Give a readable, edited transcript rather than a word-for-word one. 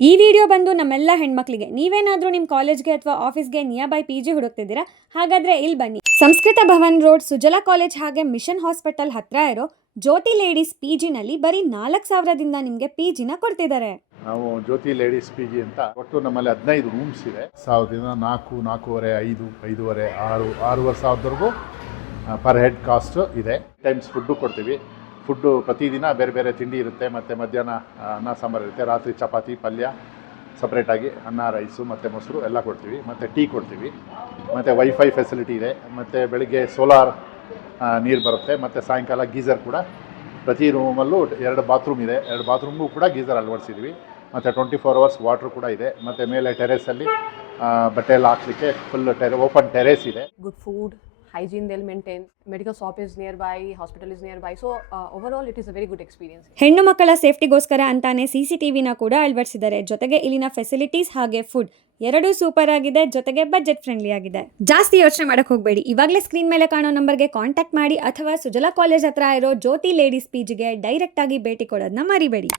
ಈ ವಿಡಿಯೋ ಬಂದು ನಮ್ಮೆಲ್ಲ ಹೆಣ್ಮಕ್ಳಿಗೆ. ನೀವೇನಾದ್ರೂ ನಿಮ್ಮ ಕಾಲೇಜ್ಗೆ ಅಥವಾ ಆಫೀಸ್ಗೆ ನಿಯರ್ ಬೈ PG ಹುಡುಕ್ತಿದ್ದೀರಾ? ಹಾಗಾದ್ರೆ ಇಲ್ಲಿ ಬನ್ನಿ. ಸಂಸ್ಕೃತ ಭವನ್ ರೋಡ್, ಸುಜಲಾ ಕಾಲೇಜ್ ಹಾಗೆ ಮಿಷನ್ ಹಾಸ್ಪಿಟಲ್ ಹತ್ರ ಇರೋ ಜ್ಯೋತಿ ಲೇಡೀಸ್ PG ನಲ್ಲಿ ಬರೀ 4,000ದಿಂದ ನಿಮ್ಗೆ PG ನ ಕೊಡ್ತಿದ್ದಾರೆ. ನಾವು ಜ್ಯೋತಿ ಲೇಡೀಸ್ PG ಅಂತ ಒಟ್ಟು ನಮ್ಮಲ್ಲಿ 15 ರೂಮ್ಸ್ ಇದೆ. 1,000ದಿಂದ 4, 4.5, 5, 5.5, 6, 6,500ವರೆಗೂ ಪರ್ ಹೆಡ್ ಕಾಸ್ಟ್ ಇದೆ. ಟೈಮ್ಸ್ ಫುಡ್ಡು ಕೊಡ್ತೀವಿ. ಫುಡ್ಡು ಪ್ರತಿದಿನ ಬೇರೆ ಬೇರೆ ತಿಂಡಿ ಇರುತ್ತೆ, ಮತ್ತು ಮಧ್ಯಾಹ್ನ ಅನ್ನ ಸಾಂಬಾರು ಇರುತ್ತೆ, ರಾತ್ರಿ ಚಪಾತಿ ಪಲ್ಯ ಸಪ್ರೇಟಾಗಿ ಅನ್ನ ರೈಸು ಮತ್ತು ಮೊಸರು ಎಲ್ಲ ಕೊಡ್ತೀವಿ, ಮತ್ತು ಟೀ ಕೊಡ್ತೀವಿ, ಮತ್ತು ವೈಫೈ ಫೆಸಿಲಿಟಿ ಇದೆ, ಮತ್ತು ಬೆಳಿಗ್ಗೆ ಸೋಲಾರ್ ನೀರು ಬರುತ್ತೆ, ಮತ್ತು ಸಾಯಂಕಾಲ ಗೀಝರ್ ಕೂಡ ಪ್ರತಿ ರೂಮಲ್ಲೂ 2 ಬಾತ್ರೂಮ್ ಇದೆ. 2 ಬಾತ್ರೂಮ್ಗೂ ಕೂಡ ಗೀಝರ್ ಅಳವಡಿಸಿದ್ವಿ, ಮತ್ತು 24 hours ವಾಟ್ರ್ ಕೂಡ ಇದೆ, ಮತ್ತು ಮೇಲೆ ಟೆರೇಸಲ್ಲಿ ಬಟ್ಟೆ ಎಲ್ಲ ಹಾಕ್ಲಿಕ್ಕೆ ಫುಲ್ ಓಪನ್ ಟೆರೇಸ್ ಇದೆ. Good food, hygiene they'll maintain, medical shop is nearby, hospital is nearby, so overall it is a very good experience. ಹೆಣ್ಣು ಮಕ್ಕಳ ಸೇಫ್ಟಿಗೋಸ್ಕರ ಅಂತಾನೆ CCTVನ ಕೂಡ ಅಳವಡಿಸಿದ್ದಾರೆ. ಜೊತೆಗೆ ಇಲ್ಲಿನ ಫೆಸಿಲಿಟೀಸ್ ಹಾಗೆ ಫುಡ್ ಎರಡೂ ಸೂಪರ್ ಆಗಿದೆ, ಜೊತೆಗೆ ಬಜೆಟ್ ಫ್ರೆಂಡ್ಲಿ ಆಗಿದೆ. ಜಾಸ್ತಿ ಯೋಚನೆ ಮಾಡಕ್ ಹೋಗಬೇಡಿ. ಇವಾಗಲೇ ಸ್ಕ್ರೀನ್ ಮೇಲೆ ಕಾಣೋ ನಂಬರ್ಗೆ ಕಾಂಟ್ಯಾಕ್ಟ್ ಮಾಡಿ ಅಥವಾ ಸುಜಲಾ ಕಾಲೇಜ್ ಹತ್ರ ಇರೋ ಜ್ಯೋತಿ ಲೇಡೀಸ್ PGಗೆ ಡೈರೆಕ್ಟ್ ಆಗಿ ಭೇಟಿ ಕೊಡೋದನ್ನ ಮರಿಬೇಡಿ.